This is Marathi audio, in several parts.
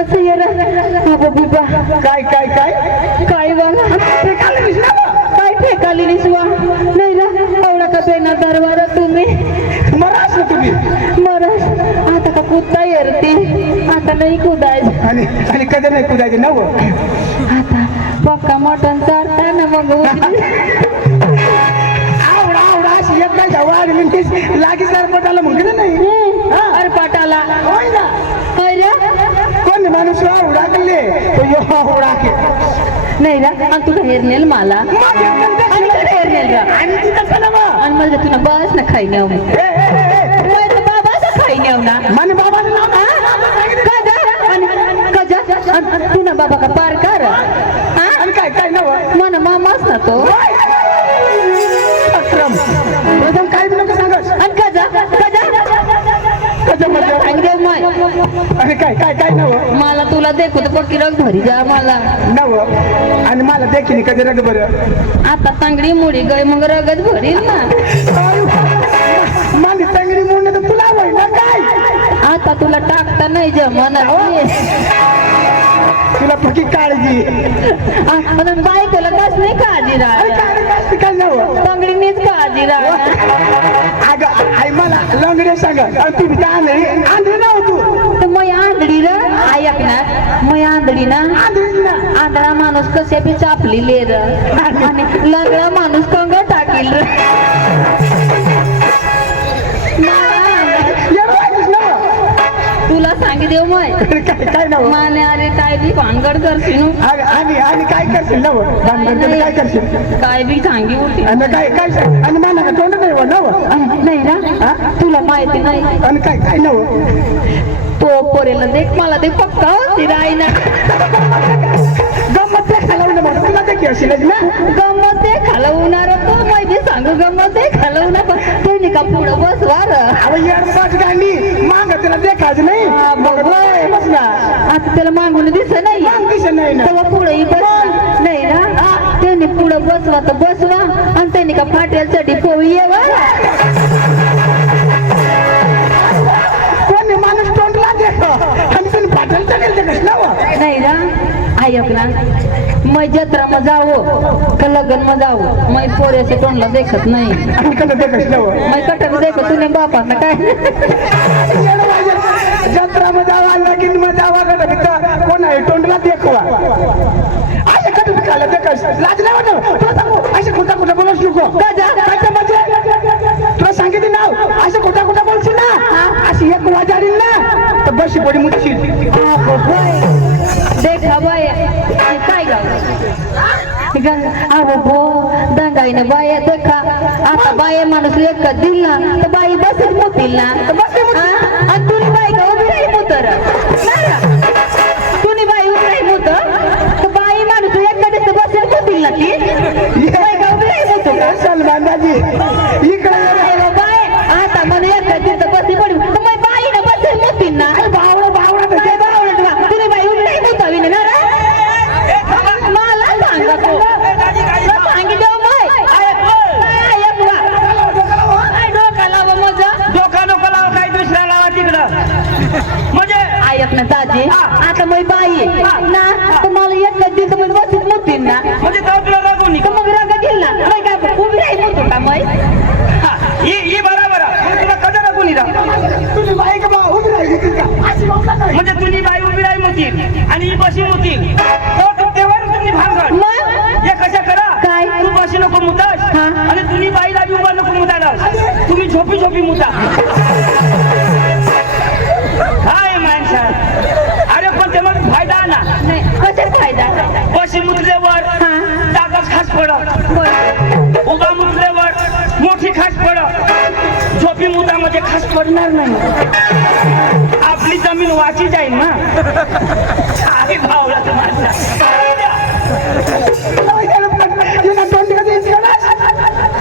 कसं ये बिबा काय काय काय काय बघा फेकालीस ना काय फेकाली निसवा नाही ना एवढा का बेना दरबार तुम्ही मरास ना तुम्ही मरस आता का कुदता येरती आता नाही कुदायचं आणि आणि कधी नाही कुदायचे नव आता पक्का मटण चारता ना मग आवडा आवडा अशी येत नाही जाऊ आणि म्हणतेस लागीच पोटाला म्हणते नाही अरे पाटाला होय ना काय रे कोण माणूस आवडा कल्ले तो यो आवडा के नाही ना आणि तुला हेरनेल मला आणि काय हेरनेल रा आणि तिथं चला बा आणि मला तुला बस ना खाई नेऊ बाबा खाई नेऊ ना माने बाबाचं नाव तू ना बाबा का पार कर आणि काय काय नाव मन मामाच ना तो अक्रम प्रथम काय नको सांगस आणि कजा आणि काय काय काय नव मला तुला देखू तर पक्की रग भरी जा मला नव आणि मला देखील कधी रग बरं आता तांगडी मुडी गय मग रगत भरील ना माझी चांगली म्हणून तर तुला होईल ना काय आता तुला टाकता नाही जमणार तुला पक्की काळजी म्हणून बायकोला कस नाही काळजी राहा काय नव तांगडी मीच काळजी राहा अगं आई मला लंगडे सांग आणि तुम्ही आंधळी आंधळी नाव तू तर मग आंधळी र ऐक ना मग आंधळी ना आंधळी ना आंधळा माणूस कसे बी चापली लेर आणि लंगडा माणूस कंग टाकील र तुला सांगी देऊ मग काय नाव माने अरे काय बी भानगड करशील आणि काय करशील नव काय करशील काय बी सांगी होती आणि काय काय सांग आणि मला का तोंड नाही नव नाही ना तुला माहिती नाही आणि काय काय नव तो पोरेला देख मला ते पक्का होती राही ना गंमत खालवणं म्हणून तुला देखील असेल ना गंमत ते खालवणार तो माहिती सांगू गंमत ते खालवणार पण तुम्ही का पुढं बसवार पाच गाणी माग त्याला देखायचं नाही बस ना आता त्याला मागून दिसत नाही दिसत नाही ना तेव्हा पुढे बस नाही ना त्यांनी पुढं बसवा तर बसवा आणि त्यांनी का फाटेल चढी पोळी कोणी माणूस तोंडला देख आणि तुम्ही फाटेल चढेल ते कसं नाही ना ऐक ना मै जत्रा में जाओ का लगन में जाओ मैं पोरे से तोंडला देखत नाही मैं कटक देखो तूने बापा ना काय जत्रा में जावा लगीन में जावा कोण आहे तोंडला देखवा असे कटक खायला देखस लाज नाही वाटत असे खोटा खोटा बोलूच नको तुला सांगितले नाव असे खोटा खोटा बोलशील ना अशी एक वाजारील ना तर बशी पडी मुठशील देखा बाय काय अहो दंगाईने बाया देखा आता बाया माणूस एक दिल ना तर बाई बसच मुतील ना आणि तुनी बाई का उभी राही मुतर तुनी बाई उभी राही मुत तर बाई माणूस एक कधीच बसेल मुतील ना ती बाई का उभी राही मुतो का सलमान दाजी इकडे बाय आता मला एक कधीच बसी पडी तर मग बाई ना बसेल मुतील ना बावळा तुनी बाई उभी राही मुतावी ना मला सांगा तो दाजी आता मग बाई ना तुम्हाला एक दिवस मध्ये बसत नव्हती ना म्हणजे तुला रागून मग राग गेल ना मग काय उभी राहील होतो का मग ही बरोबर तुला कधी रागून तुझी बाई का बा उभी राहिली म्हणजे तुझी बाई उभी राही होती आणि ही बशी होती तेव्हा तुम्ही भांगड मग हे कशा करा काय तू बशी नको मुतास आणि तुम्ही बाईला उभा नको मुतास तुम्ही झोपी झोपी मुता काय माणसा अरे पण ते मग फायदा ना नाही कशाच फायदा बशी मुतल्यावर जागाच खास पडत उभा मुतल्यावर मोठी खास पडत झोपी मुतामध्ये खास पडणार नाही आपली जमीन वाची जाईल ना काय भावला माणसा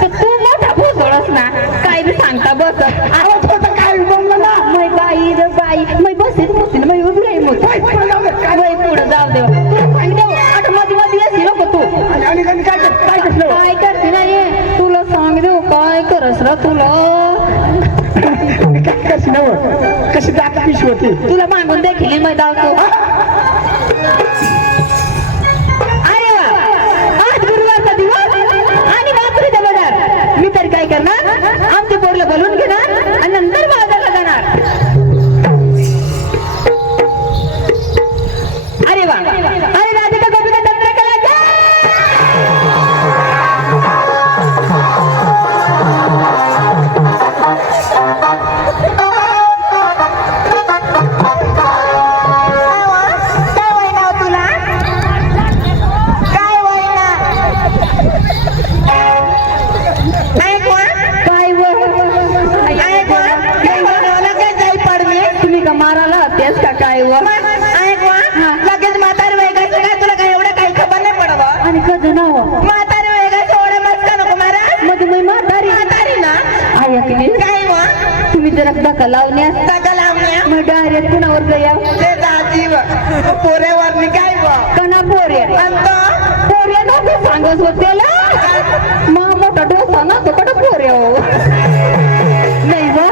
तू मोठा भोसळस ना काय बी सांगता बस काय बोललं ना मग बाई रे बाई मग बसेच मोती मग उभी राहील मोती पुढे जाऊ दे आता मध्ये मध्ये येसी नको तू काय करते ना ये तुला सांग देऊ काय करस रा तुला कशी दात पिशवी होती तुला मागून देखील मग धावतो ना हो म्हातारी वेगळं सोडा मस्का नको मारा मध्ये मी म्हातारी म्हातारी ना आहे की नाही काय वा तुम्ही जरा धक्का लावण्यास सगळं लावण्या मग डायरेक्ट कुणावर गया ते दाजी पोऱ्यावर काय वा कणा पोऱ्या अंत पोऱ्या नको सांगत होत्याला मग मोठा डोसा ना तो कडे पोऱ्या हो नाही बा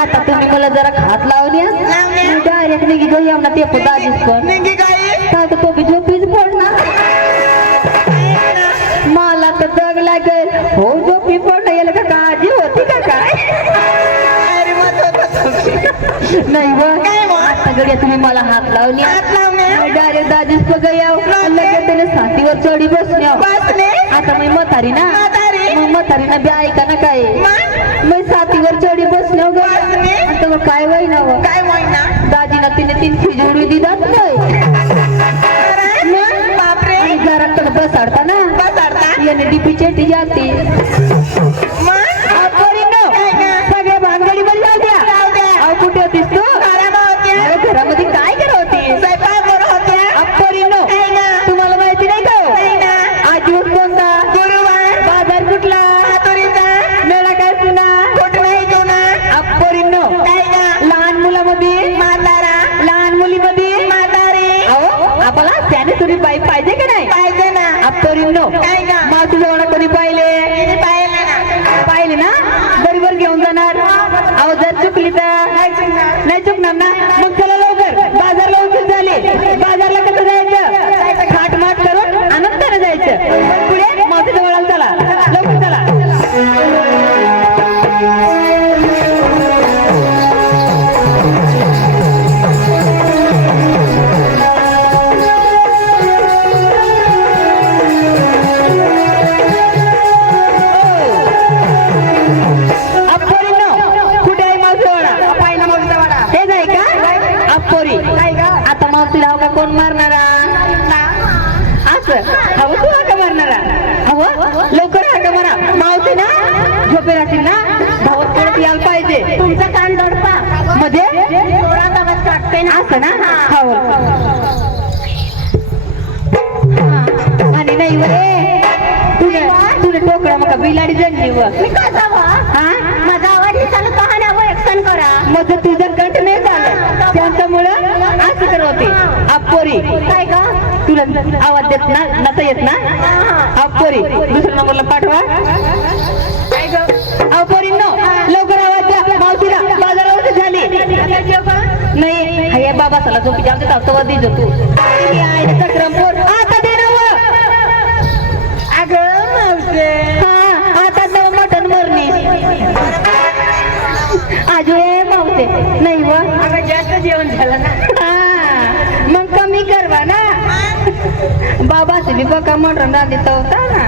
आता तुम्ही मला जरा खात लावण्यास लावण्या डायरेक्ट निघी गया ना ते दाजीच पण निघी काय काय तर तो बी झोपीच पडणार मला तर जग लागेल हो झोपी पडणं याला का काळजी होती का काय अरे मत होत नाही बा काय बा? आता गड्या तुम्ही मला हात लावली हात लावण्या डायरेक्ट दाजीच बघाया लगेच त्याने साथीवर चढी बसण्या बसले आता मी म्हातारी ना म्हातारी मग म्हातारी ना बी ऐका ना काय मग मी साथीवर चढी बसण्या बसले? आता मग काय वय ना व काय महिना दाजीना तिने 3 खिजोडी दिलात नाही बापरे आणि जरा कडे बसाडता ना बसाडता याने डीपी चेटी जाती मग सगळे भानगडी मध्ये जाऊ द्या जाऊ द्या. अहो, कुठे होतीस तू घराला होत्या अरे, घरामध्ये काय करत होती स्वयंपाक करत होत्या अप्परीनो काय ना तुम्हाला माहिती नाही का हो? काय ना आज दिवस कोणता गुरुवार बाजार कुठला हातोरीचा मेळा काय सुना कुठं नाही जेवणा अप्परीनो काय ना लहान मुलामध्ये म्हातारा लहान मुलीमध्ये म्हातारी अहो आपल्याला त्याने तुरी बाई पाहिजे का नाही पाहिजे ना अप्परीनो काय ना मावशी जवळ कधी पाहिले तिने पाहिलं ना पाहिले ना बरोबर घेऊन जाणार अहो जर चुकली तर नाही चुकणार ना मग चला लवकर बाजारला उशीर झाले बाजारला कसं जायचं खाट माट करून आनंदाने जायचं पुढे मावशी जवळ चला लवकर चला कुठे आहे मावशी वाडा पाहिलं मग जवळ हे जाय का अप्पोरी काय का आता मावशी राव का कोण मारणारा असं हवं तू हाका मारणारा हवं लवकर हाका मारा मावशी ना झोपे राहतील ना धावत पडत यायला पाहिजे तुमचं कान दडपा मध्ये थोडा आवाज काटते ना असं ना हवं आणि नाही वरे तुझे टोकरा मग बिलाडी जणली व मी कसा वा हा माझा आवाज चालू कहाण्यावर एक्शन करा मग तुझं कंठ नाही झालं त्यांच्यामुळं असं करत होते अप्पोरी काय का तुला आवाज देत ना नसा येत ना अप्पोरी दुसऱ्या नंबरला पाठवा काय ग अप्पोरी नो लवकर आवाज द्या मावशीला बाजारावर झाली नाही हाय बाबा चला झोपी जाऊ देत असतो दी तू चक्रमपूर आता दे ना व. अगं मावशे हा आता तर मटण मरणी आजू ये मावते नाही व अगं जास्त जेवण झालं ना हा मग कमी करवा ना बाबाचे बी बघा मटण रांधित होता ना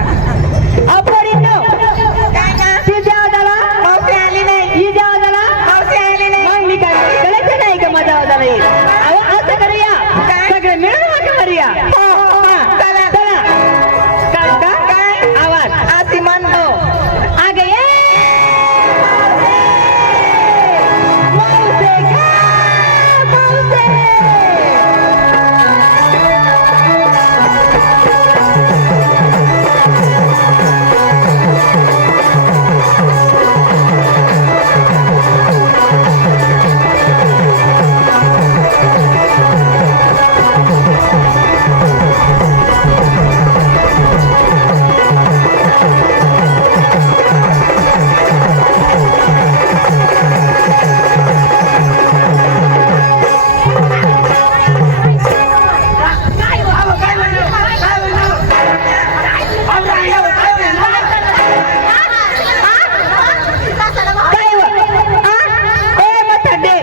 अप्पोरी नो काय का ती द्यावा त्याला मावशी आली नाही ही द्यावा त्याला मावशी आली नाही मग मी काय करायचं नाही का माझ्या आवाजाला येईल अहो असं करूया सगळे मिळून वाटं करूया चला चला काय का काय आवाज आती म्हणतो आगे ये मावसे का मावसे काय व? ए मथाडे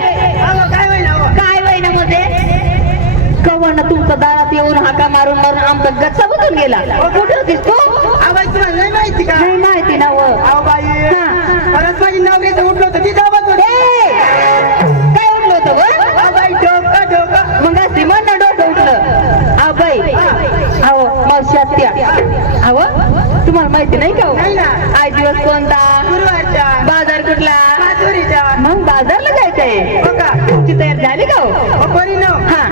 काय वय ना मध्ये कवण तुमच्या दारात येऊन हाका मारून मारून आमचा गच्चा बदलून गेला कुठे होतीस तू आवाज तुला नाही माहिती का नाही माहिती ना व अहो बाई हा. परत माझी नवरीचं उठलं होतं ती दाबत होती ए, काय उठलं होतं व अहो बाई डोकं डोकं मग श्रीमंत डोकं उठलं बाई अहो मावशी आत्या अहो तुम्हाला माहिती नाही का हो? नाही ना. आज दिवस कोणता गुरुवारच्या बाजार कुठला माधुरीच्या मग बाजारला जायचंय हो का तुमची तयार झाली का हो बरी न हा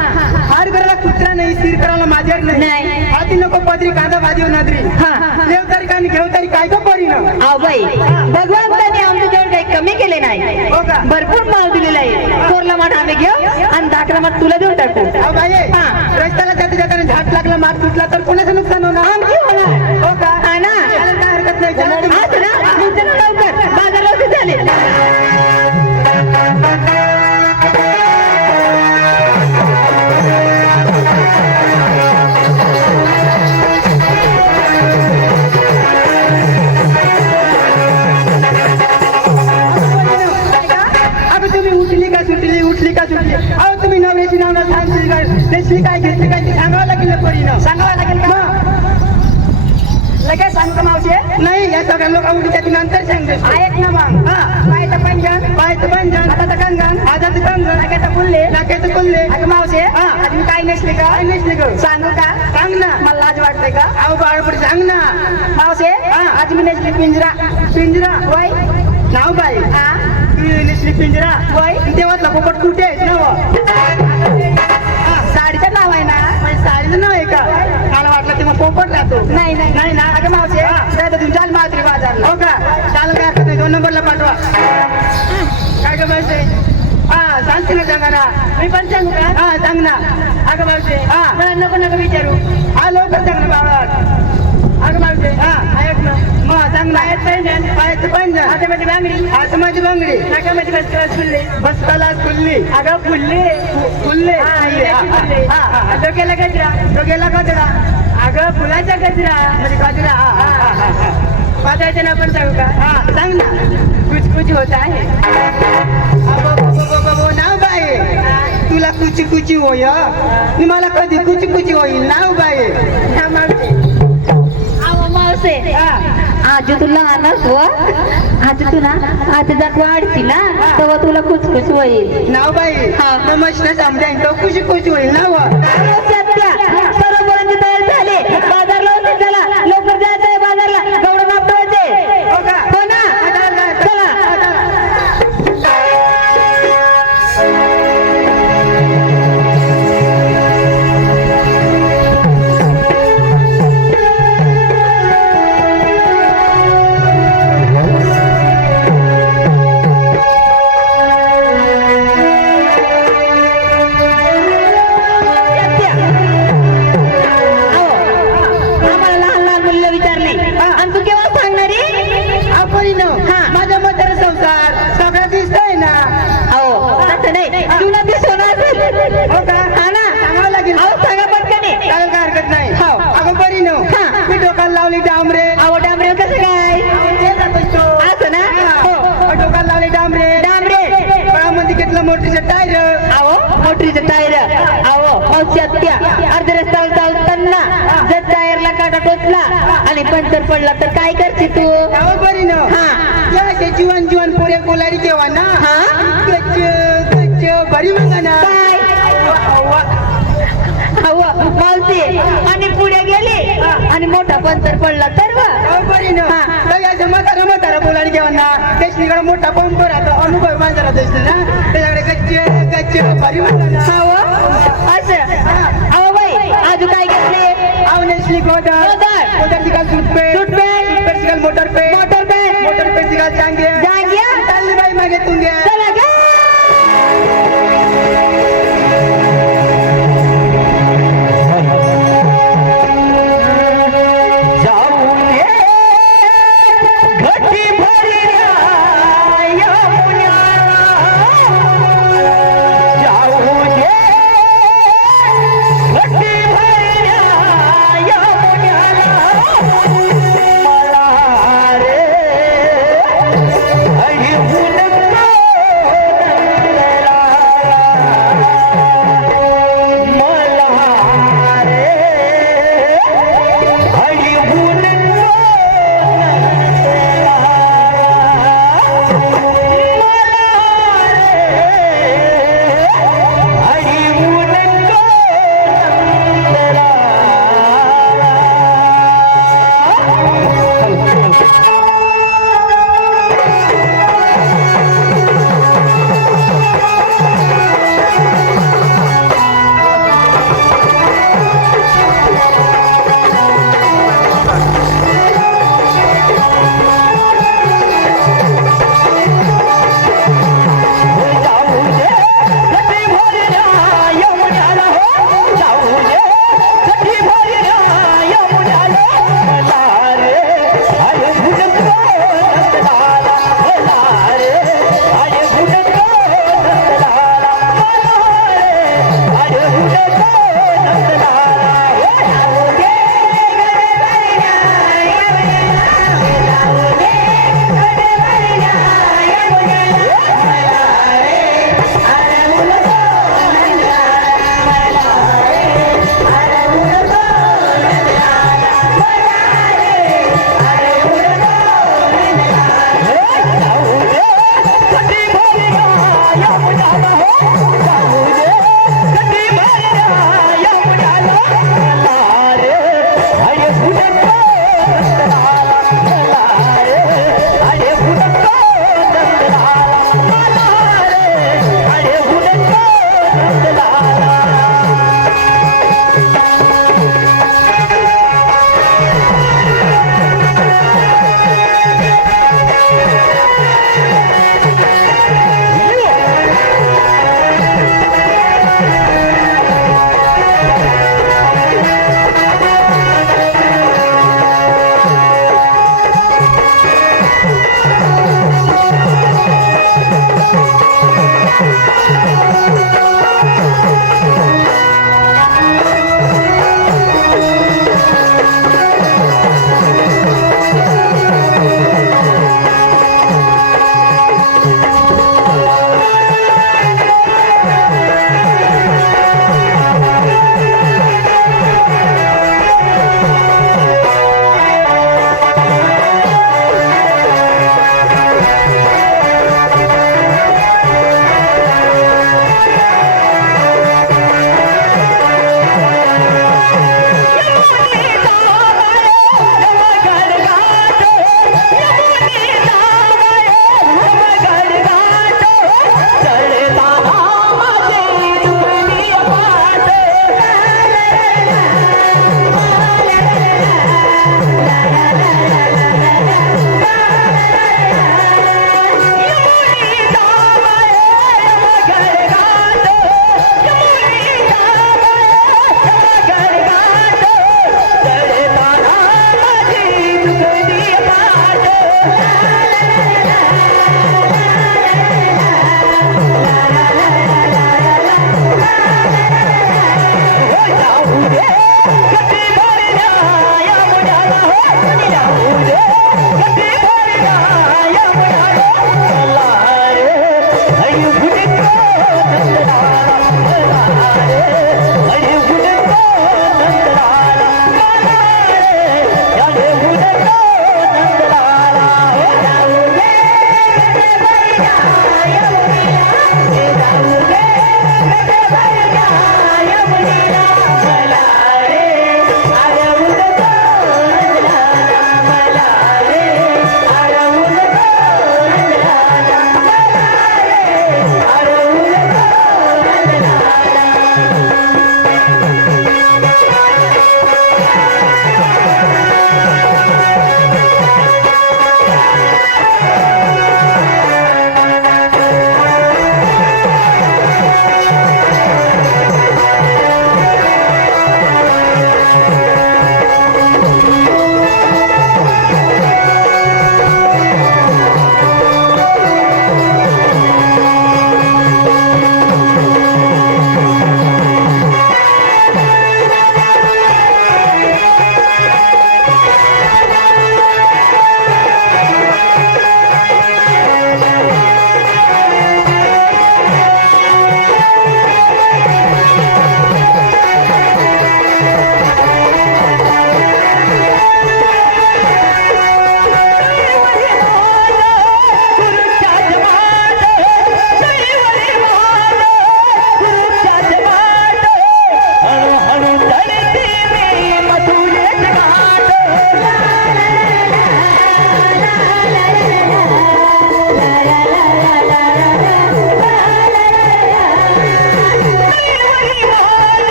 हर घराला कुत्रा नाही स्थिर करायला माझ्यावर नाही. नाही आधी नको पदरी कांदा भाजी नदरी हा. देव तरी का घेऊ तरी काय तो परी ना अहो बाई भगवंताने आमच्या जवळ काही कमी केले नाही हो का? भरपूर माल दिलेला आहे थोरला माठ आम्ही घेऊ आणि धाकला माठ तुला देऊन टाकू अहो बाई हा. रस्त्याला जाता जाताना झाट लागला मार तुटला तर कोणाचं नुकसान होणार आमची होणार. हो का हा ना चालेल, काय हरकत नाही चला तुम्ही. असं ना मग चला लवकर बाजारला उशीर झाले अगं तुम्ही उठली का सुटली अहो तुम्ही नवऱ्याची नाव ना सांगली का नेसली काय घेतली काय ते सांगावं लागेल ना परीनं सांगावं लागेल का लगेच सांगतो मावशी नाही या सगळ्या लोक उठीच्या नंतर सांगते ऐक ना मग पायचं पंजन हाताचं कंगन हाताचं कंगन नाक्याचं कुल्ले अगं मावशी आज मी काय नेसली का सांगू का सांग ना मला लाज वाटते का अहो बाळपडी सांग ना मावशी आज मी नेसली पिंजरा वय नाव बाई नेसली पिंजरा वय देवातला पोपट कुठे आहेत ना साडीचं नाव आहे ना साडीचं नाव आहे का मला वाटलं तेव्हा पोपट राहतो नाही ना अगं मावशी तुम्ही चाल मात्री बाजारला हो का चाल काय हरकत नाही 2 नंबरला पाठवा काय गं मावशी सांगते ना सांगा ना मी पण सांगू का सांग ना अगं मावशी मला नको विचारू लवकर सांग ना बाबा अगं मावशी ऐक ना मग सांग ना पायाचं पंजन हातामध्ये बांगडी नाकामध्ये बसताला खुल्ली अगं फुल्ले डोक्याला गजरा अगं फुलाचा गजरा म्हणजे गजरा वाजायचं ना पण सांगू का सांग ना कुछ होत आहे नाव बाई तुला कुची होय आणि मला कधी कुची होईल नाव बाई अहो मावसे आज तुला आणस व आज तुला आज जात वाढती ना तेव्हा तुला कुचकुच होईल नाव बाई हा. मस्त समजायचं तो कुची होईल नाव सत्या सर्व मुलांची तयारी झाली बाजारला उशीर झाला लवकर जायचंय बाजारला गवडं मापवायचे हो का हो ना चला सत्या. अहो, आम्हाला लहान लहान मुलीला विचारली आणि तू केव्हा सांगणारी आपण हा. माझ्या म्हातारा संसार सगळं दिसतंय ना अहो तसं नाही तुला ते सोनं असेल हो का हा ना सांगावं लागेल अहो सांगा पटकन चालेल काय हरकत नाही हो. अगं बरी न हा. मी डोक्याला लावली डांबरे अहो डांबरे कसं काय ते जातो तो. असं ना हो डोक्याला लावले डांबरे डांबरे फळामध्ये घेतलं मोठीचं टायर अहो मोटरीचं टायर अहो सत्या अर्ध्या रस्त्यावर चालताना जर टायरला काटा टोचला आणि पंक्चर पडला तर काय करशील तू अहो बरी न हा. जीवन पोरे कोलारी केव्हा ना हा गच्च बरी म्हणा ना काय अहो मावशी आणि पुढे गेली आणि मोठा पंक्चर पडला तर वा. अहो बरी न हा. याचं म्हातारा बोलाडी केव्हा ना त्याच्याकडे मोठा पंप राहतो अनुभव माणसाला दिसतो ना त्याच्याकडे गच्च बरी म्हणा ना अहो असं अहो बाई आज काय घेतले अहो नेसली गोदर. सिकाल सूटपॅन्ट. सिकाल मोटर पे सिकाल जांग्या चालली बाई मागे तुंगे चला गा जाऊ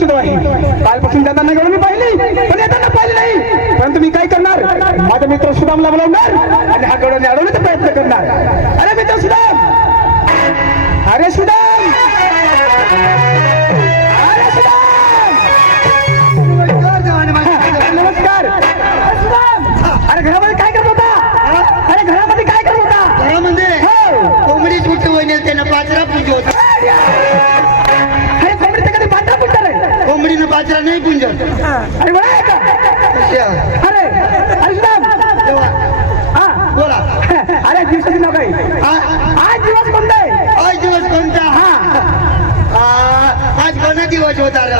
सुद्धा आहे. कालपासून जाताना गवळणी पाहिली पण येताना पाहिली नाही. परंतु मी काय करणार, माझा मित्र सुदामला बोलावणार आणि हा गवळणी अडवण्याचा प्रयत्न करणार. अरे मित्र सुदाम, अरे सुदाम, अरे सुदाम, नमस्कार. अरे घरामध्ये काय करत होता? अरे घरामध्ये काय करत होता? घरामध्ये हो. कोंबडी सुट्टी होईल त्यानं बाजरा पुंजवत. अरे कोंबडीचं कधी बांधा पुटणार आहे? कोंबडीनं बाजरा नाही पुंजत. अरे बरं आहे का? अरे अरे सुदाम, हा बोला. अरे दिवसाचं नाव काय? आज दिवस कोणता आहे? आज दिवस कोणता? आज कोणा दिवस होता र?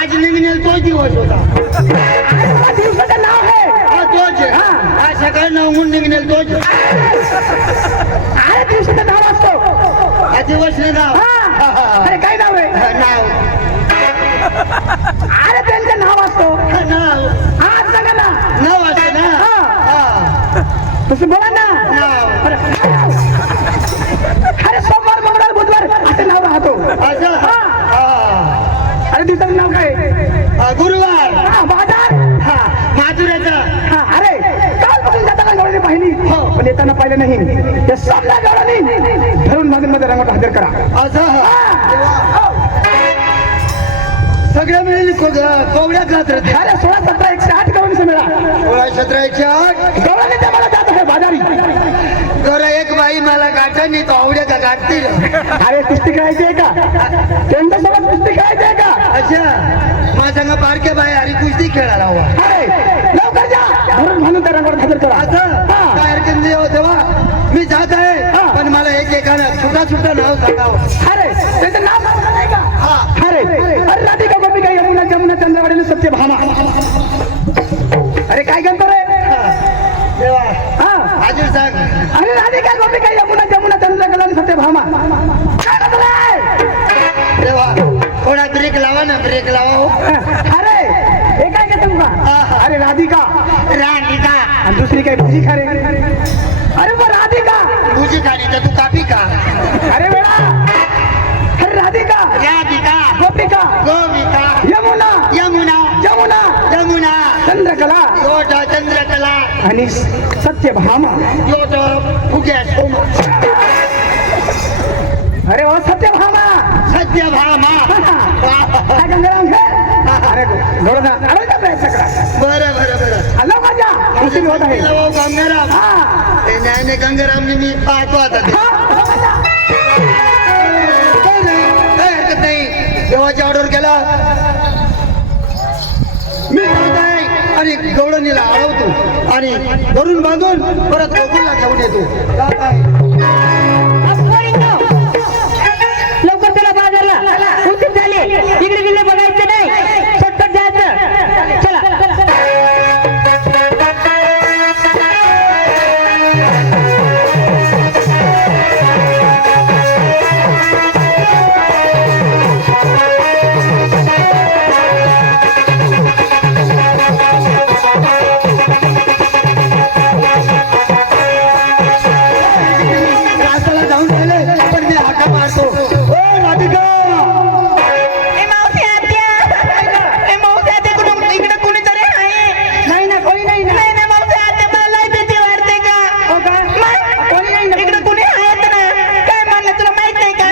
आज निघेल तोच दिवस होता. आज दिवसाचं नाव आहे. तोच आज सकाळ नऊन निघेल तोच. अरे दिवसाचं नाव असतो. आज दिवस नाही नाव. अरे काय नाव आहे? नाव अरे त्यांचं नाव असतो. नाव आज सांगा ना. नाव असतं ना. तसं बोला ना. नाव अरे सोमवार मंगळवार बुधवार असं नाव राहतो. असं. अरे दिवसाचं नाव काय? गुरुवार. बाजार. माधुराचा. अरे कालपासून जाताना गवळणी पाहिली पण येताना पाहिलं नाही. त्या सबला गवळणी धरून मध्ये रंगात हजर करा. असं सगळ्या मिळेल कोवड्या खात राहते. अरे 16, 17, 108 गवळणी मिळा. 16, 17, 108. गवळणी त्या मला जात आहे बाजारी. जरा एक बाई मला गाठा नाही तो आवड्या का गाठतील. अरे कुस्ती खेळायची आहे का? त्यांच्यासोबत कुस्ती खेळायची आहे का? अच्छा माझ्या बारक्या बाई अरे कुस्ती खेळायला हवा. अरे लवकर जा. धरून म्हणून त्या रंगावर हजर करा. असं काय हरकत नाही हो तेव्हा मी जात आहे पण मला एक एकानं छोटा छोटा नाव सांगावं. अरे त्याचं नाव सांगता नाही का? हा अरे अरे राधिका गोपिका यमुना जमुना चंद्रवाडी सत्यभामा. अरे काय करतो रे? तेव्हा हा अजून सांग. अरे राधिका गोपिका यमुना जमुना चंद्रकला सत्यभामा. काय करतो रे? तेव्हा थोडा ब्रेक लावा ना ब्रेक लावा हो. अरे हे काय घेतो का? अरे राधिका राधिका आणि दुसरी काय भुजी खा रे? अरे मग राधिका तुझी खाली तर तू कापी का? अरे वेळा. अरे राधिका राधिका गोपिका गोविका यमुना यमुना जमुना यमुना चंद्रकला योट चंद्रकला आणि सत्यभामा. योट उद्या सोम अरे वा सत्यभामा. सत्यभामा. काय गंगाराम खेळ. अरे घोडा अडवण्याचा प्रयत्न करा. बरं बरं बरं लवकर जा. उशीर होत आहे. हो गंगाराम. हा. ते न्यायने गंगारामने मी पाहतो आता ते. काही नाही, काही हरकत नाही. देवाची ऑर्डर केला मी जात आहे आणि गवळणीला अडवतो आणि धरून बांधून परत गोकुळला घेऊन येतो. जात आहे. लवकर चला बाजारला. उशीर झाले. इकडे गेले बघायचं नाही. शॉर्टकट जायचं. चला. रास्त्याला जाऊन गेले पण मी हाका मारतो. ओ राधिका इकडे कुणीतरी आहे. नाही ना कोणी नाही ना. नाही ना मावशी आत्या मला लय भीती वाटते का? हो का? कोणी नाही ना. इकडे कुणी आहेत ना? काय म्हणलं तुला माहित नाही का?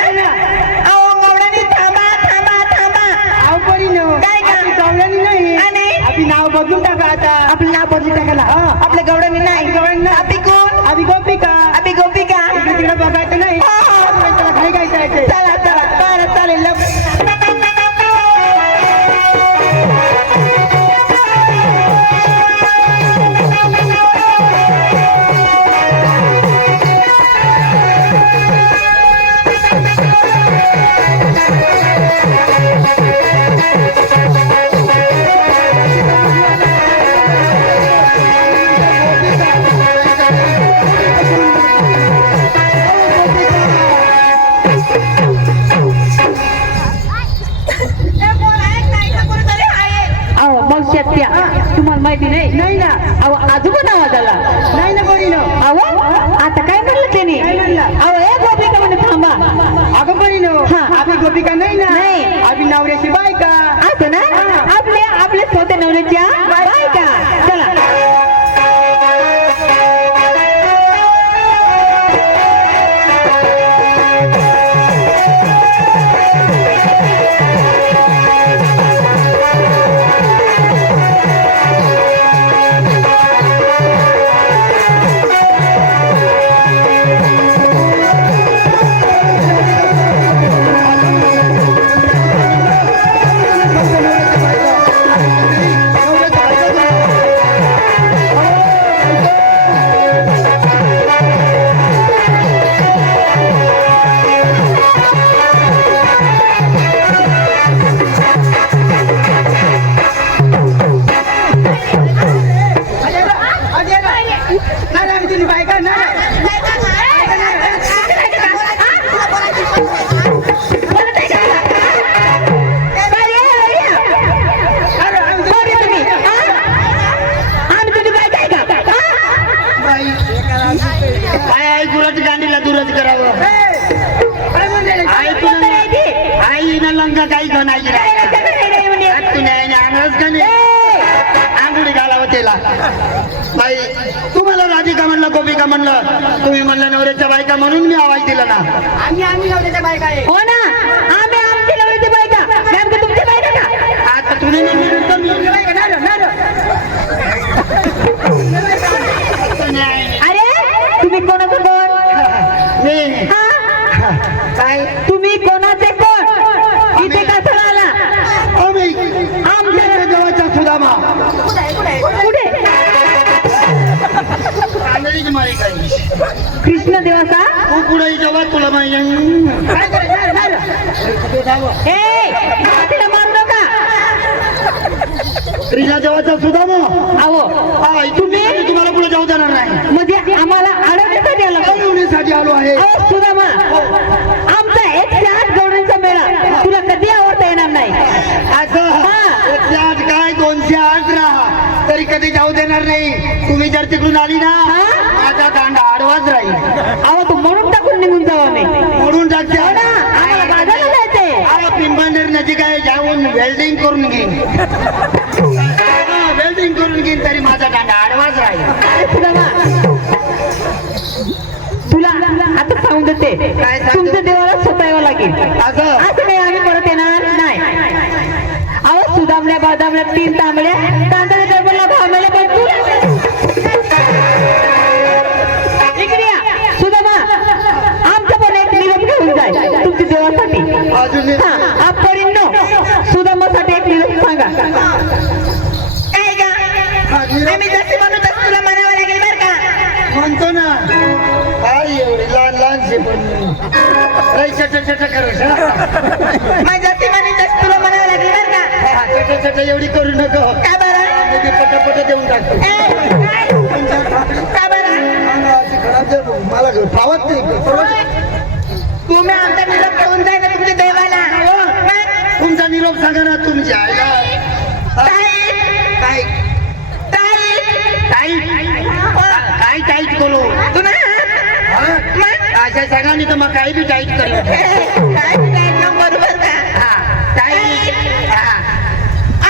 अहो गवळणी थांबा थांबा थांबा. नाव कोणी नाही. काय का? आपली गवळणी नाही. आणि आपली नाव बदलून टाका आता. आपलं नाव बदली टाकायला. आपल्या गवळणी नाही. गवळणी नाही. आपली कोण? आधी गोपिका. आपली गोपिका. इकडे तिकडे बघायचं नाही. त्याला घाई घाई जायचंय. चला चला बरं चालेल लवकर. तुम्हाला माहिती नाही. नाही ना. अहो आजोबा नाव झाला. नाही ना कोणी ना. अहो आता काय म्हणलं त्याने? काय म्हणलं? अहो ए गोपिका म्हणे थांबा. अगं कोणी ना. हा. आपली गोपिका नाही ना नाही. आम्ही नवऱ्याची बायका असं ना आपले स्वतः नवऱ्याच्या बायका चला आम्ही तुझी बायका आई गुराची गांडीला दुरच करावं आई ना लंका काही नाही आणच का नाही आंघोळी घालावं त्याला बाई तुम्हाला राधिका म्हणलं गोपिका म्हणलं तुम्ही म्हणलं नवऱ्याच्या बायका म्हणून मी आवाज दिला ना आम्ही नवऱ्याच्या बायका आहे हो ना आम्ही आमची नवऱ्याची बायका नेमकं तुमची बायका का आता तुम्ही नाही म्हणलं तर मी अरे तुम्ही कोणाचं कोण मी हा? काय तुम्ही कोणाचे कोण इथे कसं आला आम्ही आमच्या देवाचा सुदामा कुठे कांदळीच मारी काही कृष्ण देवाचा तू पुढे जेव्हा तुला माहिती ए तिला मारू नका कृष्णा देवाचा सुदामा अहो तुम्ही तुम्हाला पुढे जाऊ देणार नाही म्हणजे आम्हाला अडवण्यासाठी आला का? साठी आलो आहे अहो सुदामा आमचा 108 गौरींचा मेळा तुला कधी आवडता येणार नाही असं हा. 108 काय 208 राहा तरी कधी जाऊ देणार नाही तुम्ही जर तिकडून आली ना हा? माझा दांडा आडवाच राहील अहो तू म्हणून टाकून निघून जाऊ आम्ही म्हणून टाकते हो ना आम्हाला बाजारला जायचंय पिंपळनेर नजीक आहे जाऊन वेल्डिंग करून घेईन वेल्डिंग करून घेईन तरी माझा दांडा आडवाच राहील अरे सुदामा तुला आता सांगून देते काय सांगतो? तुमच्या देवाला स्वतः यावं लागेल असं असं काही आम्ही परत येणार नाही अहो सुदामल्या बादामल्या 3 तांबड्या तांदळा गडबडला भांबल्या पण तुला इकडे या सुदामा आमचा पण एक निरोप घेऊन जाय तुमच्या देवासाठी अजून हा आपरीनो सुदामासाठी एक निरोप सांगा काय गा आम्ही जसे म्हणतो तसं तुला म्हणावं लागेल बरं का म्हणतो ना काय एवढी लहान लहानशी पण चट करत माझ्या ते म्हणे तसं तुला म्हणावं लागेल बरं का चट एवढी करू नको का बरं पटापट देऊन टाकतो का बरं मला फावत नाही तुम्ही आमचा निरोप घेऊन जाय ना तुमच्या देवाला तुमचा निरोप सांगा ना तुमच्या आईला ताई ताई काय टाईट करू अशा सगळ्यांनी तर मग काही बी टाईट करू बरोबर का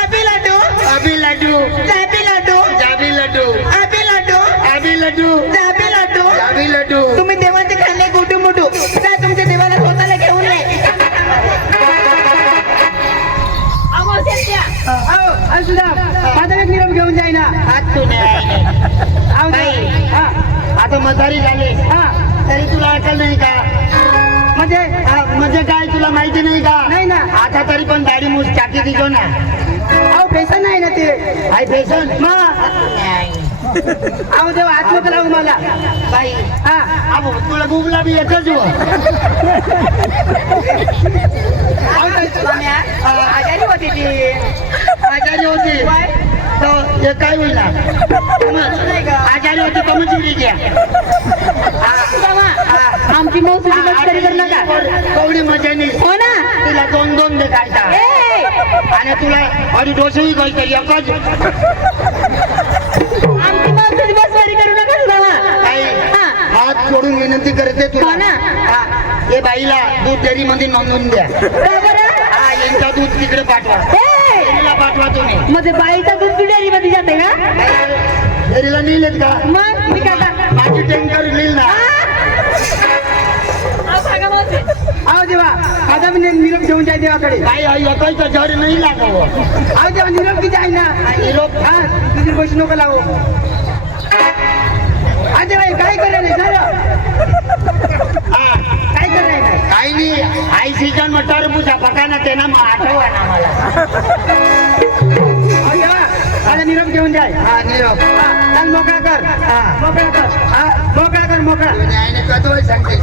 अभि लाडू अभि लाडू जाबी लाडू जाबी लड्डू अभि लाडू अभि लड्डू जाबी लाडू जाबी लड्डू तुम्ही देवाचे खाल्ले गुटू मुटू जा तुमच्या देवाला स्वतःला घेऊन माझा एक निरोप घेऊन जाय ना हात तू आता मजारी झाले तरी तुला अकल नाही का म्हणजे काय तुला माहिती नाही का नाही ना. आता तरी पण दाढी मूस चाकी दिसो ना अहो फॅशन नाही ना ते काय फॅशन अहो देवा हात नको लावू मला बाई हा अहो तुला गुगला बी एकच हो. आजारी होती ती आजारी होती तर हे काय होईल आजारी होती कमजोरी घ्या आमची मौसुमी मस्करी करू नका कवडी मजानी हो ना तुला 2-2 देखायचा ए आणि तुला अडी डोसही घ्यायचं एकच आमची मौसुमी मस्करी करू नका सुद्धा काही हात जोडून विनंती करते हो तुला ना हा. हे बाईला दूध डेअरी मध्ये नोंदवून द्या. का बरं हा यांचा दूध तिकडे पाठवा. ए, डेअरीला पाठवा तुम्ही. म्हणजे बाईचा दूध डेअरी मध्ये जाते का डेअरीला नेलेत का? मग मी काय आता- माझी टँकर नेल ना. आओ देवा आता मी निरोप घेऊन जाय देवाकडे. काही येतोय तर जड नाही लागावं. आओ देवा निरोप किती आहे ना. निरोप हा तुझी गोष्ट नको लागो. आ देवा हे काय करायला झालं. हा काय करायला काही नाही. आई सीजन मग टरबूजा पकाना ते ना मग आठवा ना मला. आओ देवा आता निरोप घेऊन जाय. हा निरोप. हा चाल मोकळा कर. हा. मोकळा कर. हा मोकळा कर मोकळा. तुम्ही आईने कधोय सांगते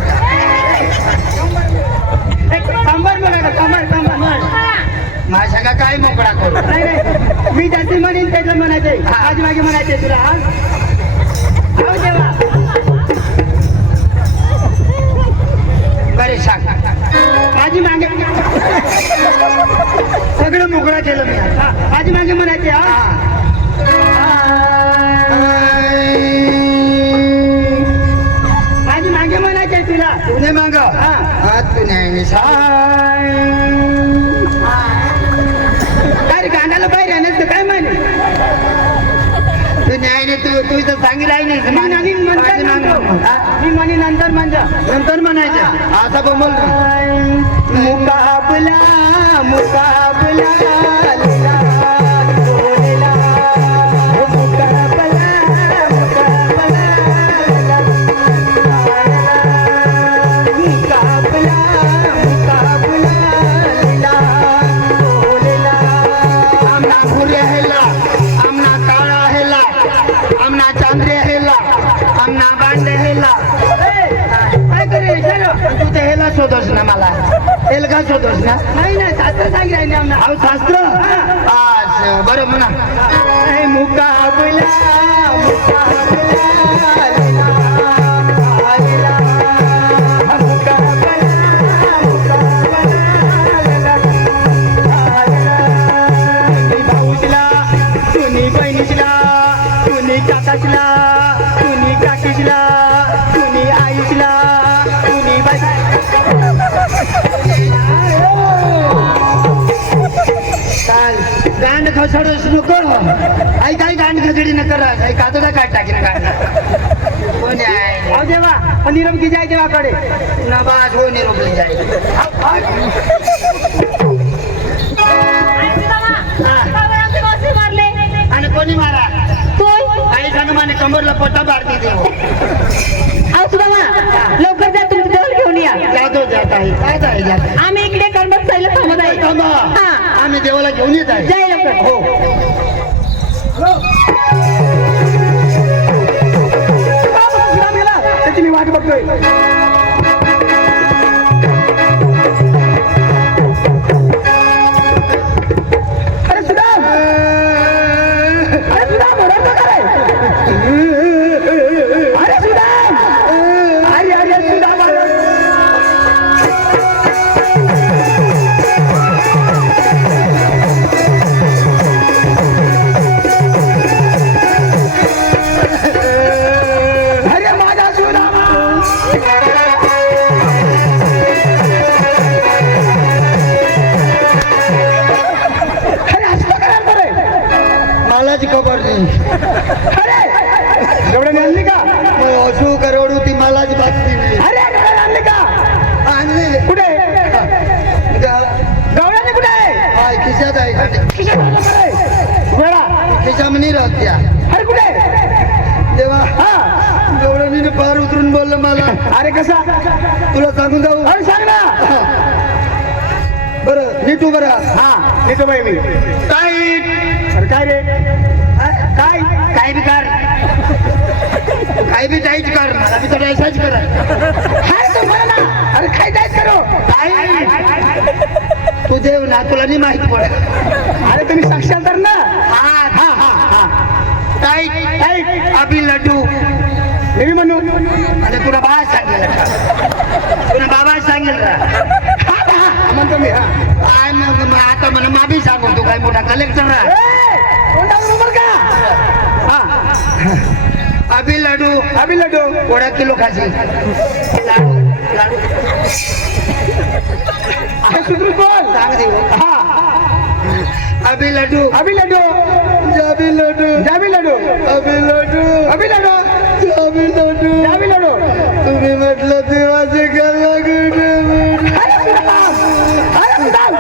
सांबार मोकळा कर. सांबार माझ्या का काय मोकळा करू. नाही नाही मी जास्ती म्हणेन त्याचं म्हणायचंय. माझी मागे म्हणायचंय तुला. हा आओ देवा बरे सांग. माझी मागे सगळं मोकळा केलं मी. हा, माझी मागे म्हणायचे. हा माझी मागे म्हणायचे तुला. तुने माग हा. हा तू नाही काय रे गाण्याला बाहेर येण्याचं काय म्हणे. तू न्यायने तू इथं सांगितलं आहे मी म्हणी नंतर म्हणतो. मी म्हणी नंतर म्हणतो. नंतर म्हणायचं आता बोल मुकाबला मुकाबला लीला बोलेला. मुकाबला मुकाबला लीला. मुकाबला मुकाबला लीला बोलेला. आमना भुरे हेला आमना काळा हेला आमना चांद्रे हेला आमना बांडे हेला. काय करे चलो. तू ते हेला शोधोस ना मला. हेलगा शोधोस ना. नाही ना शास्त्र सांगितलं आम्हाला. अहो शास्त्र अच्छा बरं म्हणा. मुकाबला मुकाबला लीला लीला. मुकाबला मुकाबला लीला लीला. तुम्ही भाऊजीला तुम्ही बहिणीला तुम्ही काकाशीला तुम्ही काकीशीला तुम्ही आईशीला तुम्ही बाई. चाल गांड खसडच नको. आई काय गांड खसडी न करा. आई कातडा काय टाकीन गांड. कोणी आहे अहो देवा निरोप की जाय देवाकडे. नबाज हो निरोपली जाईल. आणि कोणी मारा आई हनुमाने कमरला पट्टा मारती देव. लवकर जा तुमचं जवळ घेऊन या. जातो जात आहे काय आहे जात. आम्ही इकडे कर्मत साईला थांबत आहे. थांबा हा. आम्ही देवाला घेऊन येत आहे. जाय लवकर. हो त्याची मी वाट बघतोय. अरे सुदाम अरे सुदाम ओरडतो का रे. अरे सुदाम अरे अरे सुदाम अरे माझा सुदामा. अरे असं काय करतो रे. मलाच खबर नाही. अरे एवढं आणली का. मग असू करोडू ती मलाच बातमी नाही. अरे गवळ्याने आणली का. आणली कुठे गा- गवळ्याने कुठे आहे. हाय, खिशात आहे खाली. खिशात आहे का रे? वेळा खिशामध्ये राहत त्या अरे कुठे. देवा हा गवळणीने पार उतरून बोललं मला. अरे कसा. तुला सांगून जाऊ. अरे सांग ना. बरं नीट उभं राहा. हा येतो बाई मी. काय अरे काय रे. काय काय बी कर काय बी टाईट कर. मला बी तर ऐसाच कर. हाय तू म्हणा ना. अरे काय जायच करो. तू देव ना तुला नाही माहित पड. अरे तुम्ही साक्षात तर ना. हा हा हा हा टाईट टाईट. अभि लड्डू मी म्हणू. आणि तुला बाबा सांगेल तुला बाबा सांगेल म्हणतो मी. हा काय मग आता म्हणा माबी सांगू तू काय मोठा कलेक्टर ए, तोंडावर उभं का. हा अभी लाडू अभी लड्डू थोड़ा किलो खाशी लाडू लाडू आहे सुधरू बोल सांग देऊ हा अभी लड्डू अभी लड्डू जाबी लड्डू जाबी लड्डू अभी लड्डू अभी लड्डू जाबी लड्डू जाबी लड्डू तुम्ही म्हटलं देवाचे गेला अरे सुदाम अरे सुदाम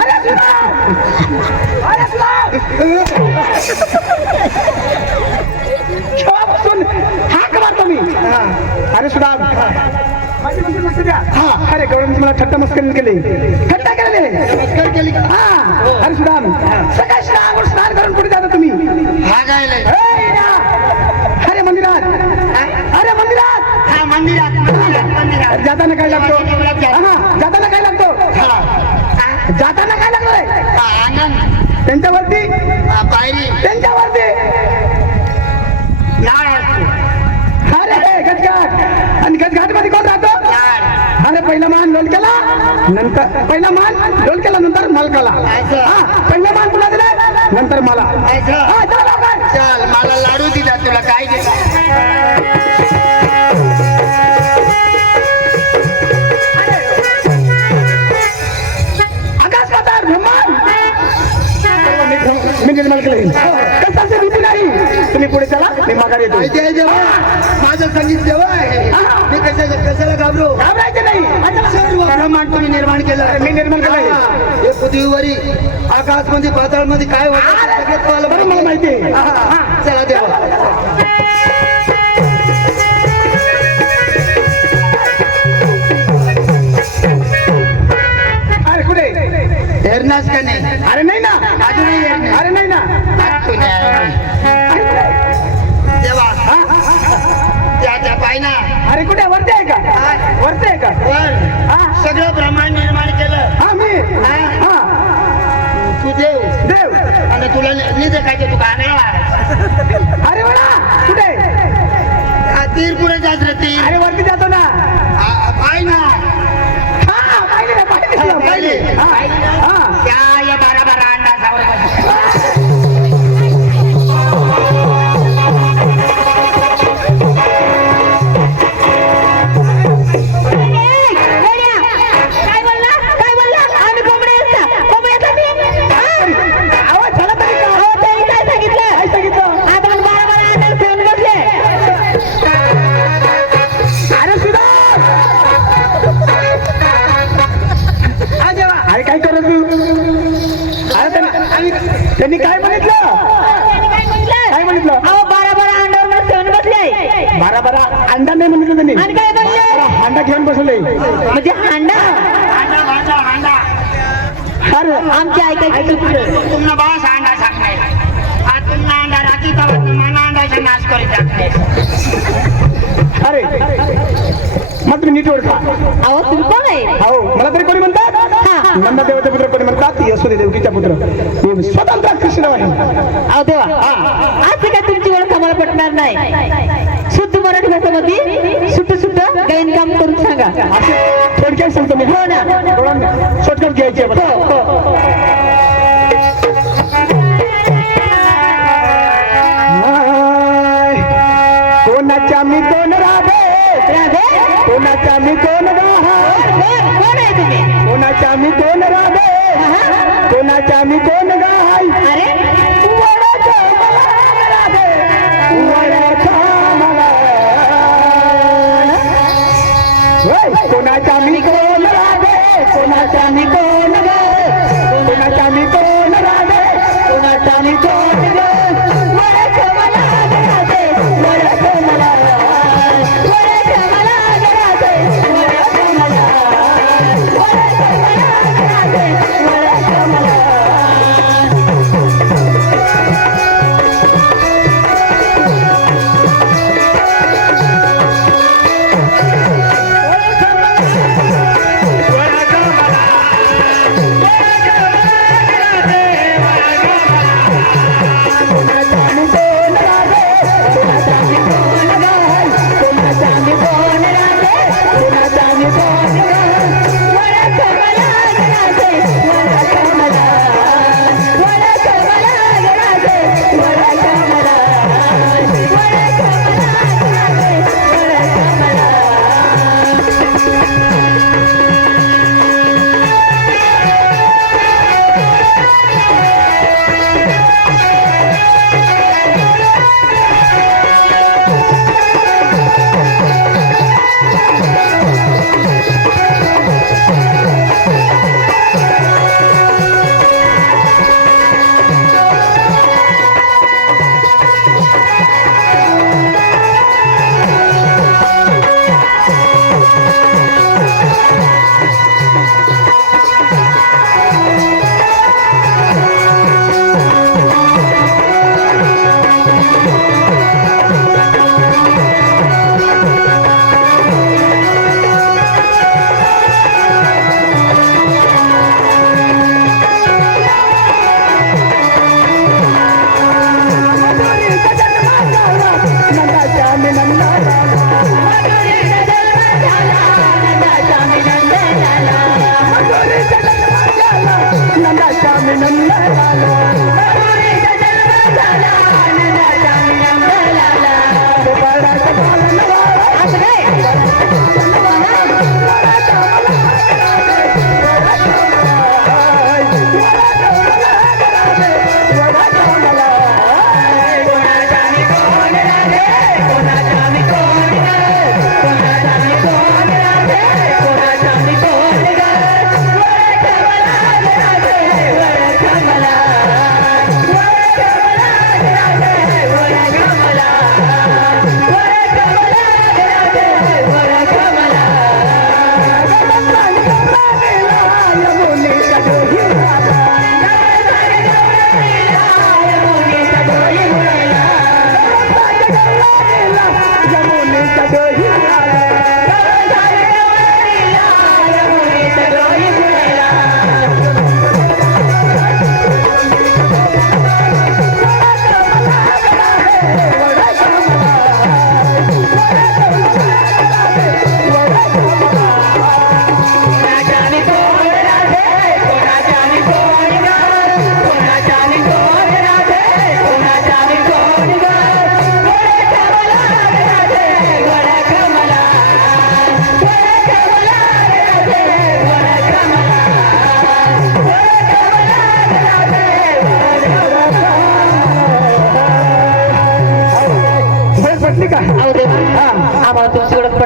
अरे सुदाम अरे सुदाम केव्हापासून हाक मारतो मी अरे सुदाम हा अरे गौरव मला थट्टा मस्करी केली थट्टा केले नमस्कार केली का? हा अरे सुदाम सकाळी स्नान करून कुठे जाता तुम्ही हा गायला अरे मंदिरात अरे मंदिरात हा मंदिरात मंदिरात मंदिरात जाताना काय लागतो हा जाताना काय लागतो जाताना काय लागतोय आनंद त्यांच्यावरती पायरी त्यांच्यावरती लाड असतो अरे गजघाट आणि गजघाट मध्ये कोण राहतो लाड अरे पहिला मान लोलक्याला नंतर पहिला मान लोलक्याला नंतर मालकाला हा पहिला मान तुला दिला नंतर मला ऐका. हा चला लवकर. चल मला लाडू दिला तुला काय दिला आकाश पाताळ ब्रह्मांड मी निर्माण केलं कशाची भीती नाही तुम्ही पुढे चला मी माघारी येतो माहिती आहे जेव्हा माझं संगीत जेव्हा आहे मी कशाला घाबरू घाबरायचं नाही अच्छा, सर्व ब्रह्मांड तुम्ही निर्माण केलं मी निर्माण केलं हे पृथ्वीवरी आकाश मध्ये पाताळ मध्ये काय होतं सगळं तुम्हाला बरं मला माहिती आहे. चला देवा अरे कुठे हेरणास का नाही अरे नाही ना अजूनही हेरणार. अरे नाही ना अरे कुठे? देवा त्या पायना अरे कुठे वरती आहे का वरती आहे का वर हा सगळं ब्रह्मांड निर्माण केलं हा मी हा तू देव देव आणि तुला नाही देखायचं तू गाणं अरे वडा कुठे तीर पुढे जात रे तीर अरे वरती जातो ना पाय ना हा पाहिजे ना पाहिजे हा त्या या बारा बारा अंडा काय बोलला काय बोलला आम्ही कोंबडे असता कोंबड्यासाठी आवाज झाला तरी का अहो त्यांनी काय सांगितलं काय सांगितलं आपण बारा अंडर ठेवून बसले अरे सुधा अरे काय करत तू अरे त्यांनी काय म्हटलं त्यांनी काय म्हटलं काय म्हटलं अहो बारा अंड्यावर ठेवून बसले बारा बारा अंडा नाही म्हटलं त्यांनी आणि काय म्हणले? बारा हांडा घेऊन बसले म्हणजे हांडा हांडा हांडा अरे आमची ऐकायची सूत्र तुम्हाला बस अंडा सांगणार हा तुम्हाला अंडा राखी तर तुम्हाला अंडाचा नाश करीत टाकते अरे मग तुम्ही नीट ओळखा अहो तुम्ही कोण आहे हो मला तरी कोणी म्हणतात हा. नंददेवाचे पुत्र कोणी म्हणतात यशोदे देवकीचा पुत्र मी स्वतंत्र कृष्ण आहे अहो देवा आज काय तुमची ओळख आम्हाला पटणार नाही शुद्ध मराठी भाषेमध्ये सुद्ध गायन काम करून सांगा असे थोडक्यात सांगतो मी हो ना शॉर्टकट घ्यायचे हो हो कोणाच्या मी कोण राधे कोणाच्या मी कोण राहा कोण आहे तुम्ही कोणाच्या मी कोण राधे कोणाच्या मी कोण गाहाय अरे वळाच्या मला राधे वळाच्या मला होय, कोणाच्या मी कोण राधे कोणाच्या मी कोण गे कोणाच्या मी कोण राधे कोणाच्या मी कोण गे वळाच्या मला राधे वळाच्या मला वळाच्या मला राधे वळाच्या मला वळाच्या मला राधे वळाच्या मला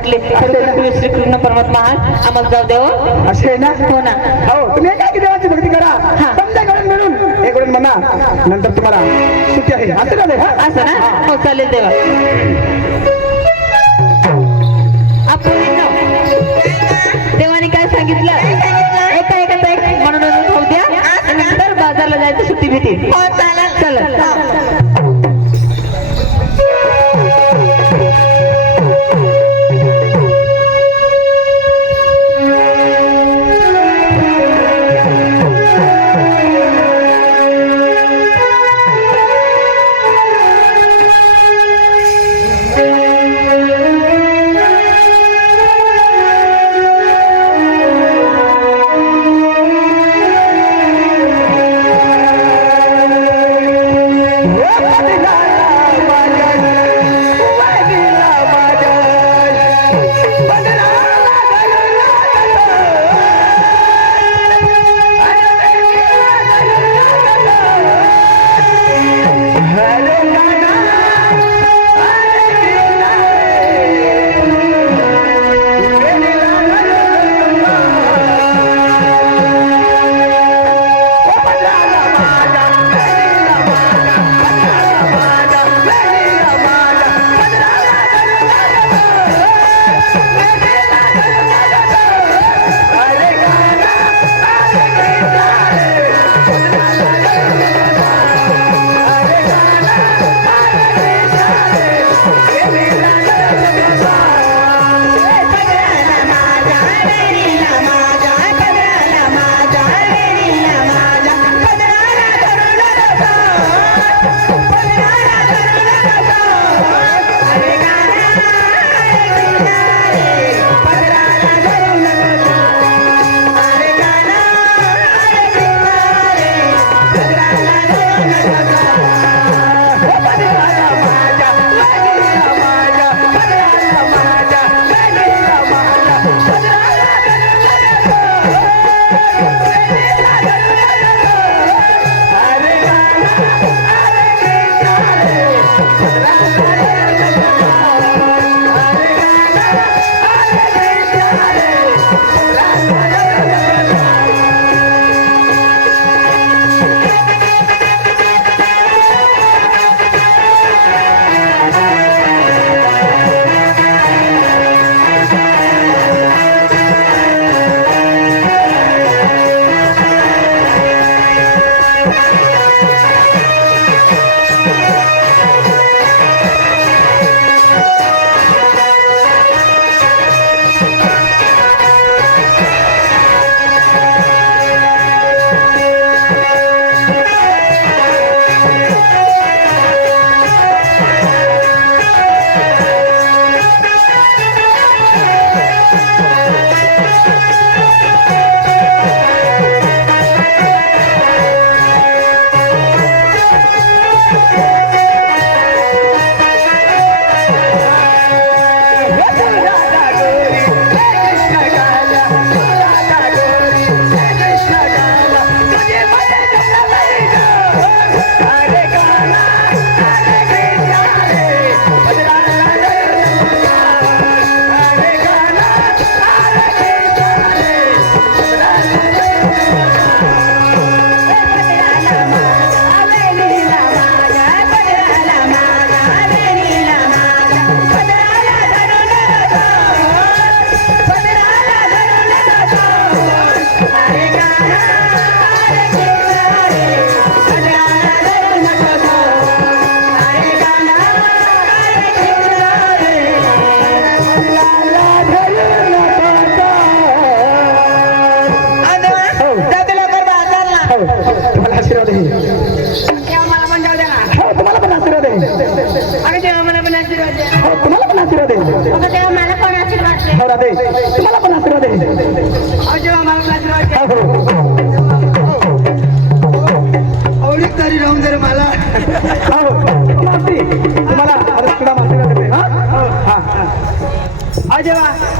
म्हटले खरोखर श्रीकृष्ण परमात्मा आम्हाला जाऊ द्यावं. असे आहे ना? हो ना. हो, तुम्ही काय की देवाची भक्ती करा. समजा गळून मिळून एक वेळ म्हणा, नंतर तुम्हाला सुट्टी आहे. असं झालंय, हा? असं ना? हो चालेल देवा. आपण देवाने काय सांगितलं? एका एकाचा एक मनोरंजन होऊ द्या. नंतर बाजारला जायचं सुट्टी भेटी. चला.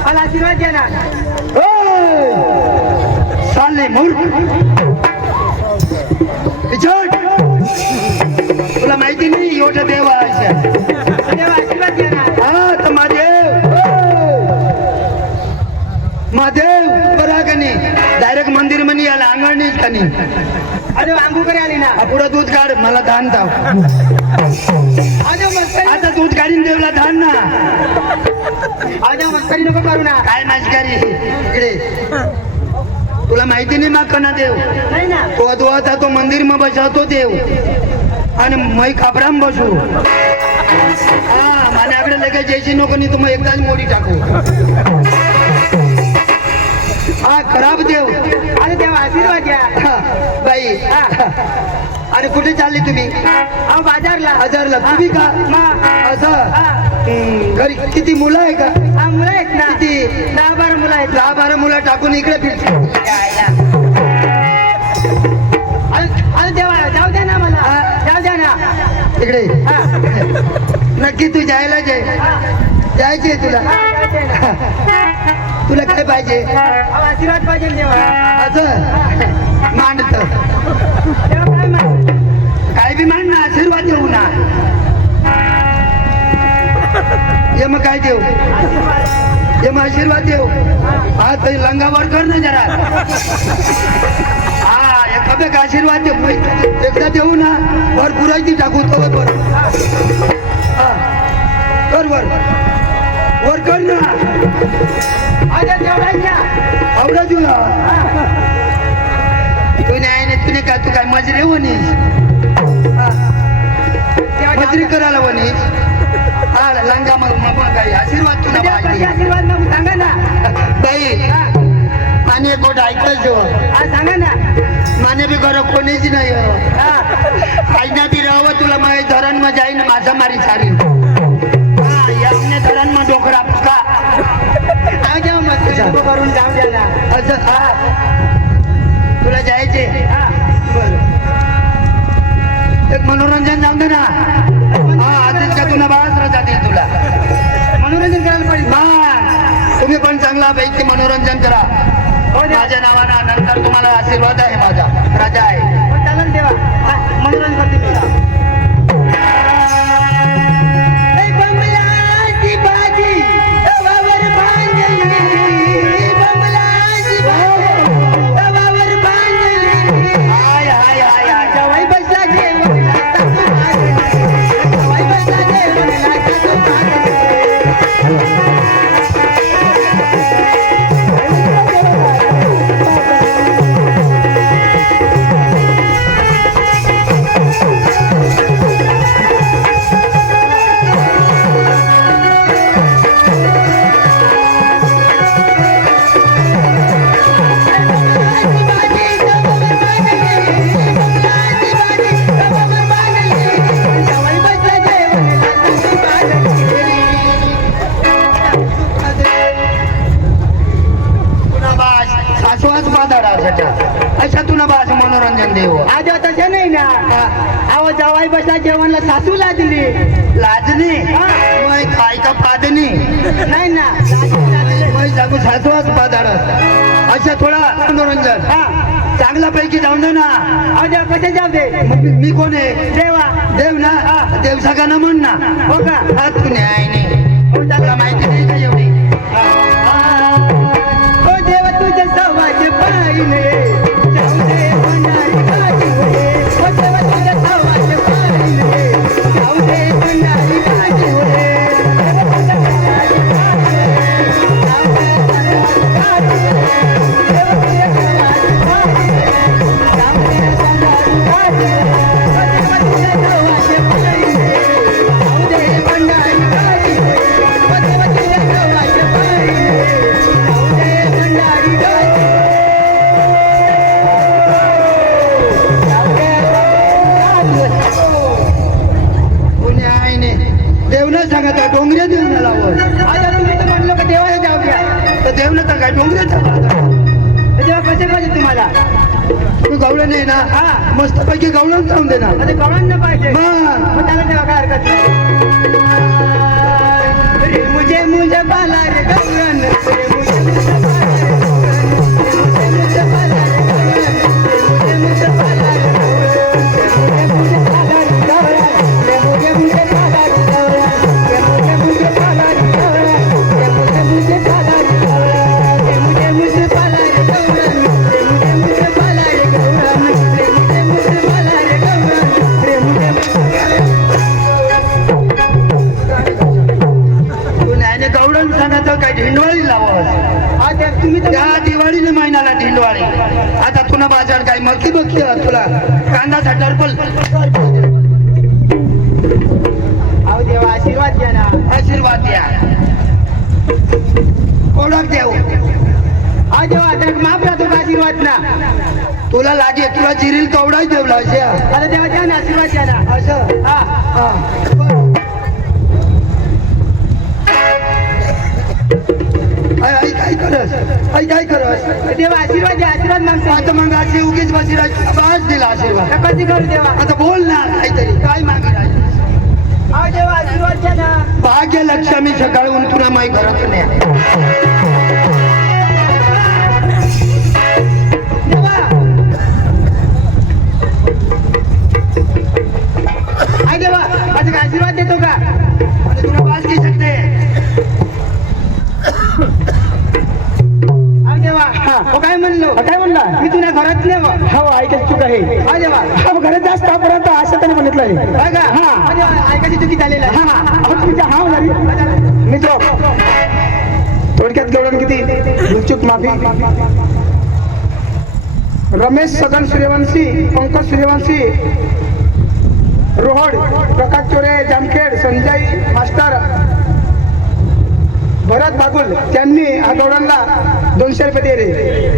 मला आशीर्वाद द्या ना. चालले मूर्ख विचार तुला माहिती नाही एवढं देव आहे देवा आशीर्वाद द्या ना. हा तर महादेव नाही अरे आंबू करे आली ना पुढं दूध काढ मला धान धाव अरे मस्करी आता दूध काढीन देवला धान ना अरे मस्करी नको करू ना काय नाचकारी इकडे तुला माहिती नाही मग कना देव नाही ना तो अद्वाता तो मंदिर में बसवतो देव आणि मै खापराम बसू हा माझ्याकडे लगेच जयची नको नाही तुम्ही एकदाच मोडी टाकू हा खराब देव अरे देवा आशीर्वाद द्या हा, बाई आणि कुठे चालले तुम्ही अहो बाजारला हजारला तुम्ही का असं घरी किती मुलं आहे का हा मुलं आहेत ना किती 10-12 मुलं आहेत 10-12 मुलं टाकून इकडे फिरते अरे देवा जाऊ द्या ना मला जाऊ द्या ना इकडे हा नक्की तू जायला जायचे तुला जायचंय ना. तुला काय पाहिजे अहो, आशीर्वाद पाहिजे देवा असं मांडत देवा काय माहिती काय बी मांड ना आशीर्वाद देऊ ना ये मग काय देऊ ये मग आशीर्वाद देऊ हा तरी लंगावर कर ना जरा हा एखाद्या का आशीर्वाद देऊ एकदा देऊ ना वर पुरायची टाकू तो वर हा कर वर कर ना अरे देवा घ्या आवडा तुला तू नाही काय तू काय मजरे होणीस मजरी करायला होणीस हा लंगा मग काय आशीर्वाद तुला देवा कशी पाहिजे आशीर्वाद नको सांगा ना बाई माने गोट ऐकल जो हा सांगा ना माने बी घर कोणीच नाही हा आईना बी राहावं तुला माझ्या धरण मध्ये जाईन माझा मारी सारी हा याने धरण मध्ये डोकरा फुका जाऊ द्या मस्करी नको करून जाऊ द्या ना असं हा तुला जायचे हा बरं एक मनोरंजन जाऊ दे ना हा आधीच का तुला बाळच रजा देईल तुला मनोरंजन करायला पाहिजे हा तुम्ही पण चांगला पैकी मनोरंजन करा माझ्या नावानं नंतर तुम्हाला आशीर्वाद आहे माझा राजा आहे हो, चालेल देवा हा, मनोरंजन करते मी ए, बंगल्याची बाजी तवावर बांधली बंगल्याची बाजी तवावर बांधली हाय हाय हाय हाय जवाई बसला जेवणला सासू मागली. जवाई बसला जेवणला सासू मागली. अच्छा तुला बाज मनोरंजन देऊ आज तसं नाही ना अहो जवाई बसला जेवणला सासूला दिली लाजनी मग काय का पादनी नाही ना मग सांगू सासवाच पादाड अच्छा थोडा मनोरंजन हा चांगला पैकी जाऊन दे ना अहो देवा कसे जाऊ दे मग मी कोण आहे देवा देव ना देव सगळं ना म्हण ना हो का हात कुणी आहे नाही हो तुला चालेल. माहिती नाही का एवढी हो देवा तुझ्या सवाज पाहिने जाऊ दे भंडारी बाजी होय. हो देवा तुझ्या सवाज पाहिने जाऊ दे भंडारी बाजी होय. देवा तुझ्या भंडारी बाजी होय. जाऊ दे भंडारी बाजी होय. देवा तुझ्या सवाज पाहिने जाऊ दे भंडारी बाजी होय. हो देवा तुझ्या सवाज पाहिने जाऊ दे भंडारी बाजी होय. हो देवा तुझ्या सवाज पाहिने जाऊ दे भंडारी बाजी होय. कोणी आहे नाही देव न सांगत आहे डोंगरे देऊन लावत आता तुम्ही तर म्हणलो का देवाला जाऊ द्या तर देव न तर काय डोंगरे तेव्हा कसे पाहिजे तुम्हाला तू गवळण नाही ना हा. मस्त पैकी गवळण जाऊन दे ना आता गवळण पाहिजे मग. मग त्याला तेव्हा काय हरकत नाही रे मुझे बाला रे गवळण रे मुझे बाला रे गवळण रे मुझे बाला रे गवळण रे मुझे बाला रे गवळण रे मुझे बाला रे गवळण रे मुझे बाला रे गवळण रे मुझे बाला रे गवळण रे मुझे बाला रे गवळण रे मुझे बाला रे गवळण अहो देवा आशीर्वाद द्या ना. आशीर्वाद द्या. ओळख देऊ. अहो देवा आता माफ राहतो का आशीर्वाद ना. तुला लागे तुला जिरील कवडाच देऊ लागे. आता देवा द्या ना आशीर्वाद द्या ना. असं हा हा. काय करस काय करस देवा आशीर्वाद द्या आशीर्वाद मागतो. आता मग अशी उगीच बसी बाज दिला आशीर्वाद. आता कधी करू देवा. आता बोल ना काहीतरी काय मागे राहिली. अहो देवा आशीर्वाद द्या ना. भाग्य लक्ष्मी सकाळून तुला माही घरात नाही. देवा आई देवा माझा काय आशीर्वाद देतो का. आणि तुला बाज घे शकते. अहो देवा हो काय म्हणलो. काय म्हणला मी तुला घरात नाही. हो ऐकायची चूक आहे. हा देवा हा घरात जास्त आपर्यंत असं त्याने म्हटलं आहे. बघा हा. हा देवा ऐकायची चुकी झालेला आहे. हा तुमच्या हा होणार मित्र थोडक्यात केवढं किती चूक माफी. रमेश सगन सूर्यवंशी, पंकज सूर्यवंशी, रोहड, प्रकाश चोरे, जामखेड, संजय मास्टर, भरत बागुल त्यांनी आठवड्यांना 200 रुपये दिले.